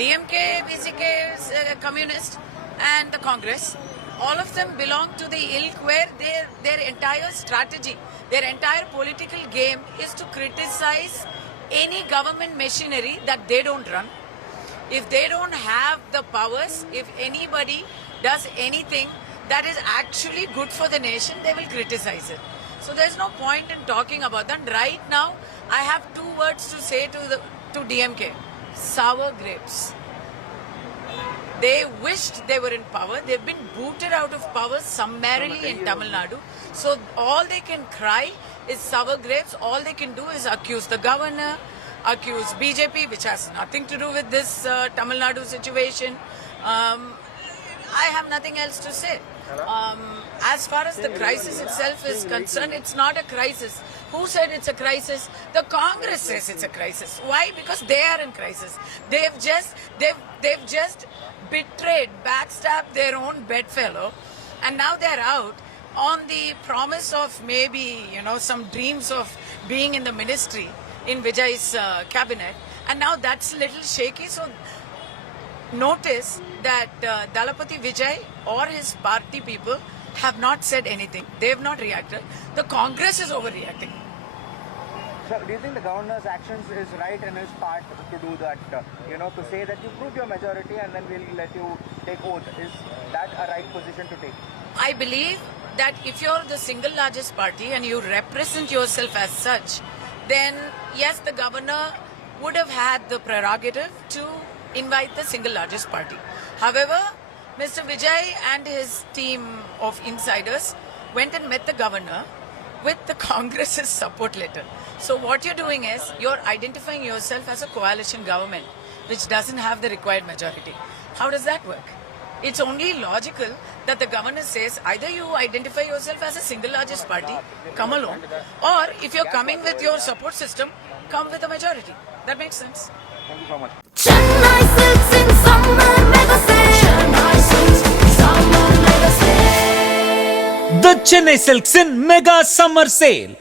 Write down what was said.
DMK, BCK, Communist, and the Congress. All of them belong to the ilk where their entire strategy, their entire political game is to criticize any government machinery that they don't run. If they don't have the powers, if anybody does anything that is actually good for the nation, they will criticize it. So there's no point in talking about that. Right now, I have two words to say to DMK. Sour grapes. They wished they were in power. They've been booted out of power summarily in Tamil Nadu. So all they can cry is sour grapes. All they can do is accuse the governor, accuse BJP, which has nothing to do with this Tamil Nadu situation. I have nothing else to say. As far as the crisis itself is concerned, it's not a crisis. Who said it's a crisis? The Congress says it's a crisis. Why? Because they are in crisis. They've just betrayed, backstabbed their own bedfellow, and now they're out on the promise of maybe, some dreams of being in the ministry in Vijay's cabinet, and now that's a little shaky. So notice that Dalapati Vijay or his party people have not said anything. They have not reacted. The Congress is overreacting. So do you think the governor's actions is right in his part to do that, to say that you prove your majority and then we'll let you take oath? Is that a right position to take? I believe that if you're the single largest party and you represent yourself as such, then yes, the governor would have had the prerogative to invite the single largest party. However, Mr. Vijay and his team of insiders went and met the governor with the Congress's support letter. So what you're doing is you're identifying yourself as a coalition government which doesn't have the required majority. How does that work? It's only logical that the governor says either you identify yourself as a single largest party, come along, or if you're coming with your support system, come with a majority. That makes sense. Thank you so much. Chennai Silks in summer mega sale. Chennai Silks summer mega sale. The Chennai Silks in Mega Summer Sale.